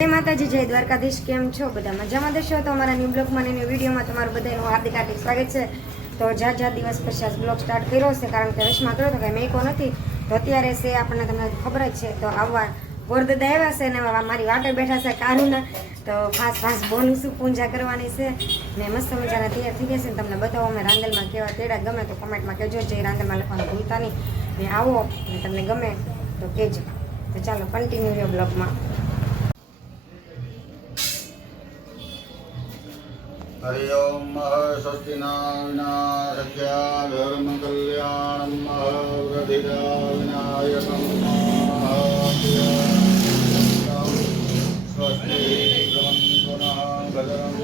जय माताजी, जय द्वारकाधीश। केम छो बधा मजामां देशो? तो अमारा न्यू ब्लॉग में विडियो में तमारुं बधानुं हार्दिक हार्दिक स्वागत है। तो ज्यादा दिवस पछी आज ब्लॉग स्टार्ट कर्यो छे, कारण के रशमा कर्यो तो कि मेको नथी, तो अत्यारे से आपणे तमने खबर ज छे। तो आववा गोरदादा आव्या छे ने मारी वाटे बैठा छे कारूना। तो फास्ट फास्ट बोलूं छुं, पूजा करवानी छे ने मस्त मजाना तैयार थई गया छे। तमने बतावो अमे रांदलमां केवा तेड़ा गमे तो कमेंट में कहेजो। जय रांदलमां लखवानुं भूलता नहीं ने आवो ने तमने गमे तो कहेजो। तो चालो कन्टिन्यू रह्यो ब्लॉग में। हरि ओम स्वस्ति नाविनाशक्या धर्म कल्याणं वृद्धिदा विनायकं स्वस्ति पुनः भद्रं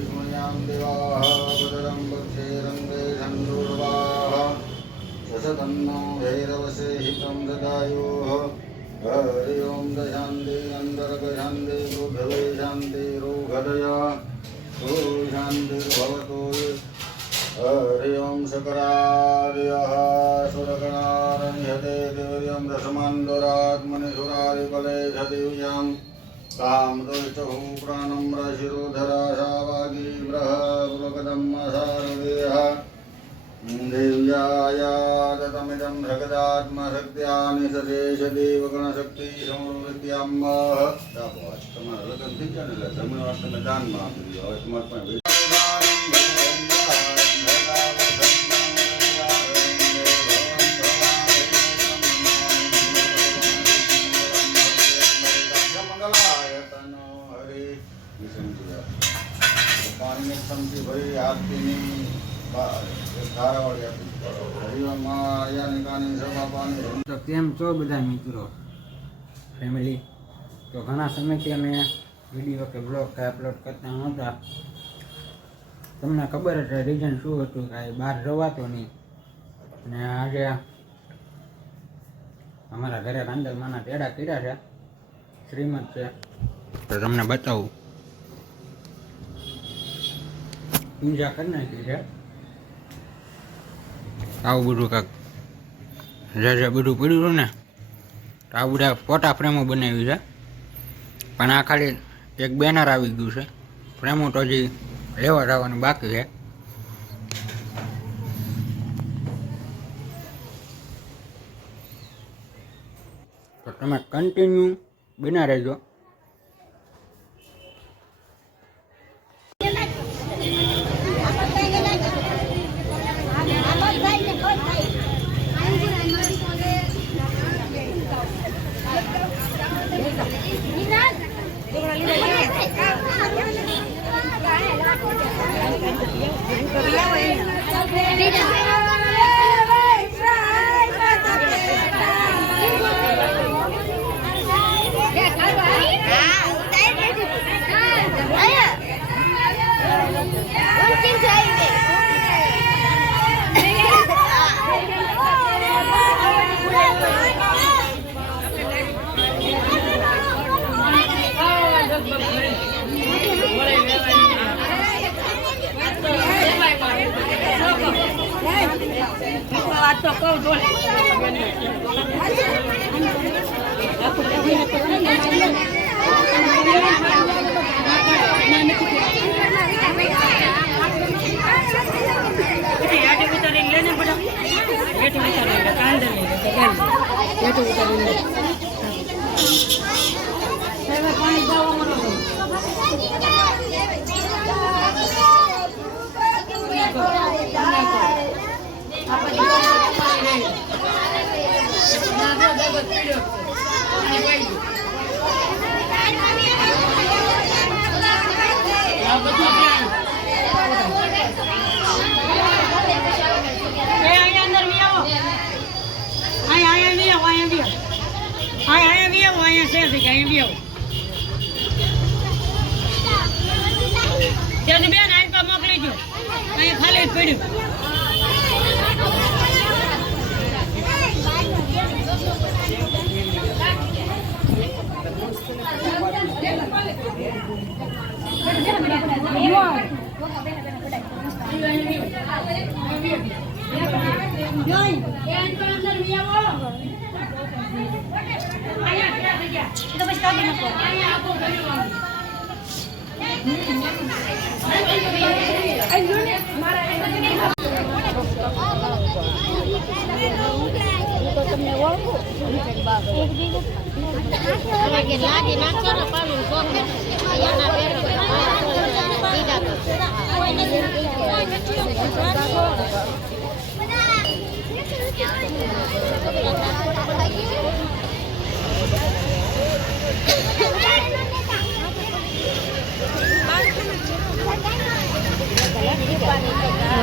स्मृयां देवाः भद्रं वक्षेरन्ते धनुर्वाः सतन्नो भैरवसे हितं ददायुः। हरि ओम दशान्ति अन्तर्गशान्ति भूभवे शान्ति रोगदया शांतिर्भवतु। हरि ओम सकरार्यः सुरगणारण्यते दिव्यं दशमान्दरात्मनिसुरारिकले दिव्यां कामदुष्टभू प्राणं रशिरोधरा शावागी बृहपुलकदं सारवेह देव्यायातमिदं भगदात्मशक्त्यानि सदेशदेवगणशक्ति समृद्ध्याम् તમારા લગ્ન થઈ ગયા ને એટલે જમણવાર તમે દાનમાં આપી દો। હવે તમારે પણ પાણીની ક્ષમતી ભરી આરતીની ધારાવાળી આપી तो केम छो बधा मित्रों फैमिली। तो घना समय थी अमे विडियो के ब्लॉग के अपलोड करता नहोता। तमने खबर है रीजन शू हतुं कि बहार जवातो नहीं ने आज अमारा घरे रांदलमाना तेड़ा कर्या छे, श्रीमंत छे। तो तमने बतावुं पूजा कर नाखी छे। आવું બધું કાંક જે બધું પડ્યું ને તો આ બધા ફોટા ફ્રેમો બનાવ્યું છે, પણ આ ખાલી એક બેનર આવી ગયું છે, ફ્રેમો તો હજી લેવા જવાનું બાકી છે। તો તમે કન્ટિન્યુ બના રહેજો। तो कहूँ दो બેન આઈપા મોકલી દો, અહીંયા ખાલી પડ્યું।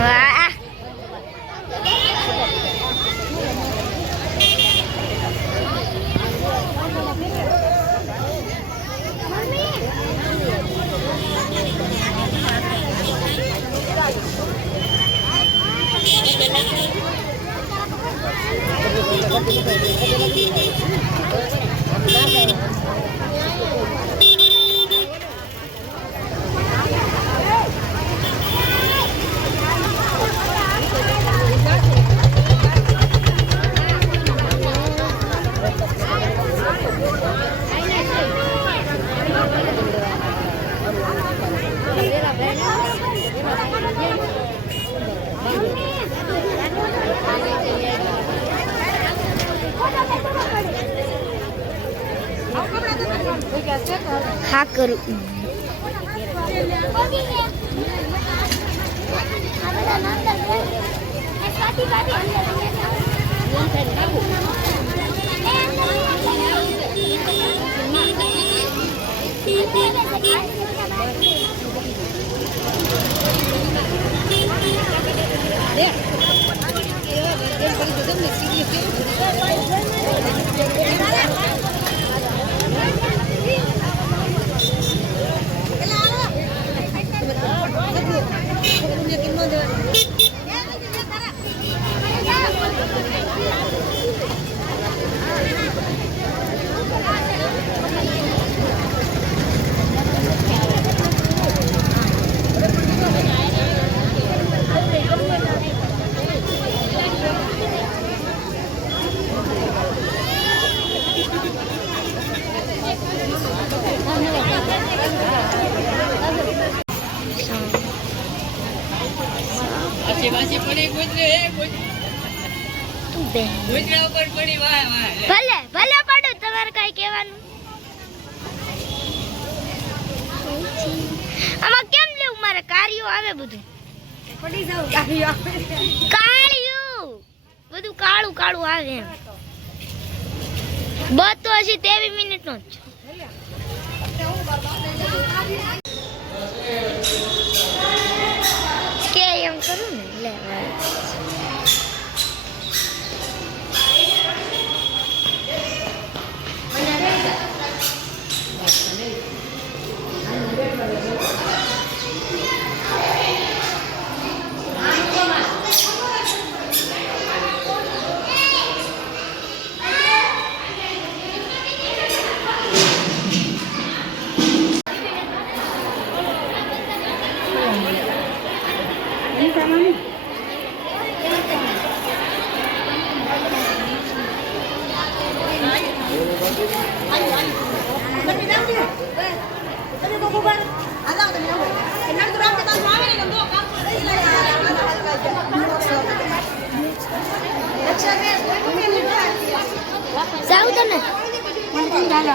વાહ હા કરું ભલે ભલે પાડો તમારે કઈ કહેવાનું આમાં કેમ લેવું મારે કાર્યો આવે બધું પડી જાવ કાઢ્યો કાળિયું બધું કાળું કાળું આવે એમ બસ તો હજી 23 મિનિટનો જ કે એમ કરું ને લે જાવ તમે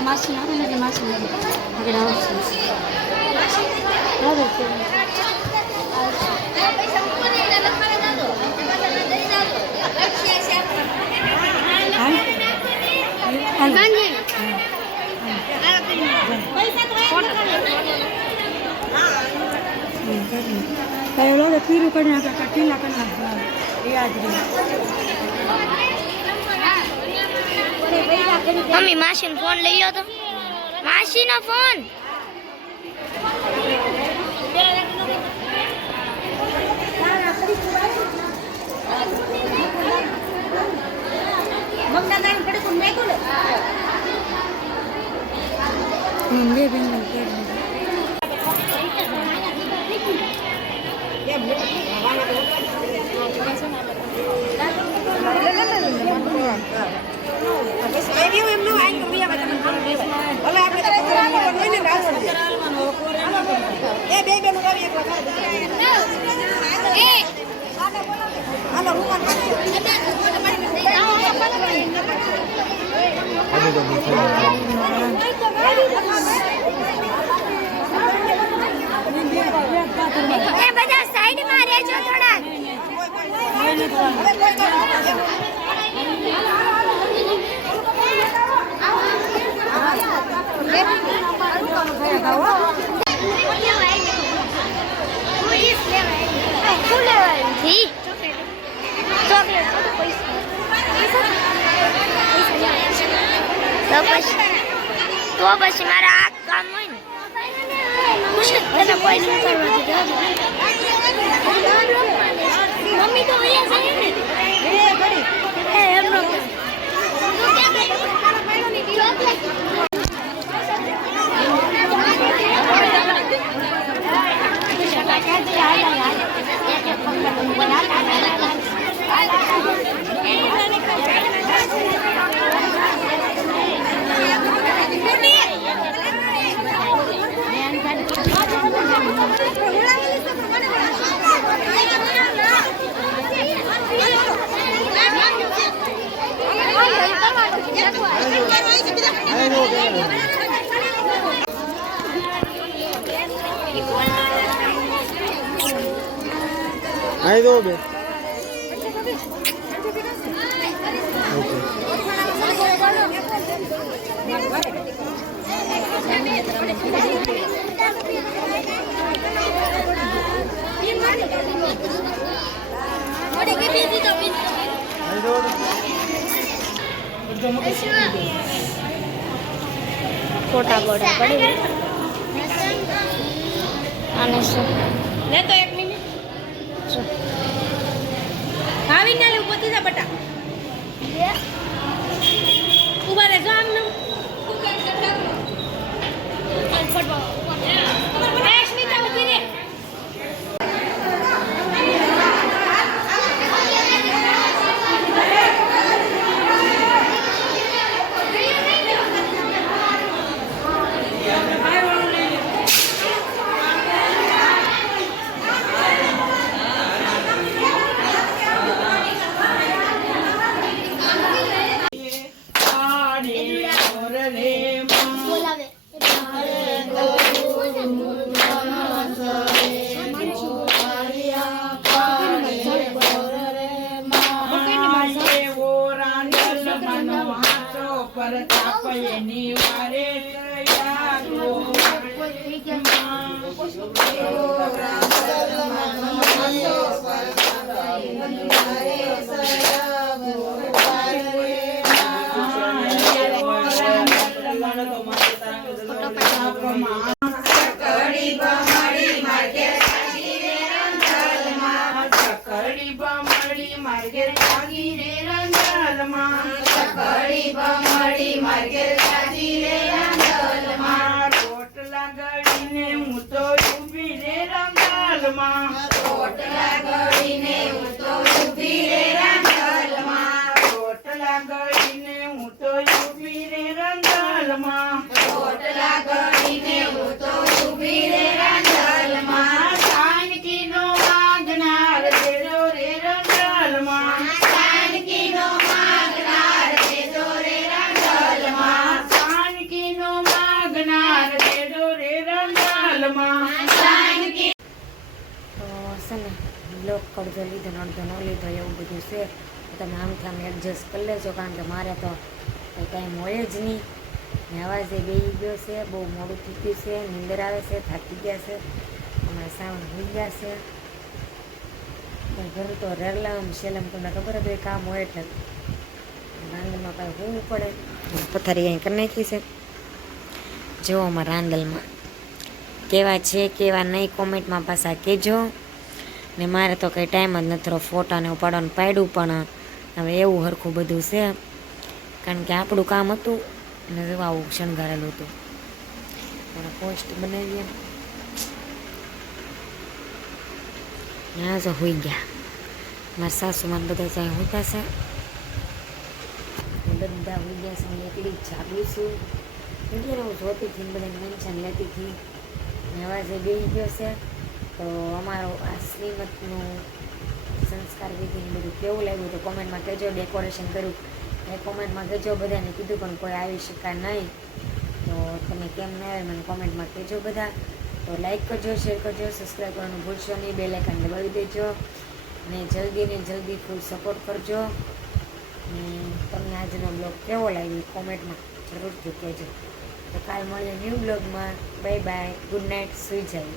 માસી આવે માસી આગળ પીરું કરી નાખા ઢીલા કરી નાખા યાદ મમ્મી માસીનો ફોન લઈ લો તો માસીનો ફોન એ બધા સાઈડમાં રહેજો થોડા. તો પછી મારા આ કામ હોય ને તને કોઈ શું કરવા મમ્મી તો એમનો આઈ દો બે ફોટા બોડા પડી આને શું લે તો 1 મિનિટ આવી ના લે પોતી જા બટા ઉભા રહેજો આમ નું સ્મિતા ઉભી રે બોલાવે રોટલા ગળીને હું તો ઊભી રે રંગાલમાં રોટલા ગળીને હું તો ઊભી રે રંગાલમાં રોટલા ગળીને હું તો ઊભી રે રંગાલમાં રોટલા ગળીને હું તો ઊભી રે રંગાલમાં સાનકીનો માંગનાર દેજો રે રંગાલમાં સાનકીનો માંગનાર દેજો રે રંગાલમાં સાનકીનો માંગનાર દેજો રે રંગાલમાં સાનકી તો છે ને બ્લોક અડધો લીધો ને અડધો ન લીધો એવું બધું છે તો તમે આમથી આમ એડજસ્ટ કરી લેજો કારણ કે મારે તો કંઈ ટાઈમ હોય જ નહીં ને અવાજ એ બેસી ગયો છે બહુ મોડું થઈ ગયું છે નીંદર આવે છે થાકી ગયા છે અમારે સાવણ હોઈ ગયા છે ઘર તો રેરલામ શેલમ તમને ખબર જ હોય કામ હોય એટલે રાંદલમાં કાંઈ હોવું પડે પથારી અહીં કરી નાખી છે જો અમારા રાંદલમાં કેવા છે કેવા નહીં કોમેન્ટમાં પાછા કહેજો ને મારે તો કંઈ ટાઈમ જ નથી ફોટાને ઉપાડવાનું પાડ્યું પણ હવે એવું સરખું બધું છે કારણ કે આપણું કામ હતું અને આવું શણગારેલું હતું પણ પોસ્ટ બનાવીએ ત્યાં તો હોઈ ગયા મારા સાસુમાન બધા ત્યાં હોતા છે બધા વિડીયો હું એકલી જ જાગું છું. એટલે હું જોતી હતી ને બધાને મેન્શન લેતી હતી ને અવાજ એ બેસી ગયો છે. તો અમારો આ શ્રીમતનું સંસ્કાર વિધિને બધું કેવું લાગ્યું તો કોમેન્ટમાં કહેજો. ડેકોરેશન કર્યું એ કોમેન્ટમાં કહેજો. બધાને કીધું પણ કોઈ આવી શકા નહીં, તો તમે કેમ ન આવે મને કોમેન્ટમાં કહેજો બધા. તો લાઈક કરજો, શેર કરજો, સબસ્ક્રાઈબ કરવાનું ભૂલશો નહીં, બેલ આઇકન દબાવી દેજો ને જલ્દી ફૂલ સપોર્ટ કરજો. ને તમને આજનો બ્લોગ કેવો લાગ્યો કોમેન્ટમાં જરૂરથી કહેજો. તો કાલ મળીએ ન્યૂ બ્લોગમાં. બાય બાય, ગુડ નાઇટ, સુઈ જાય.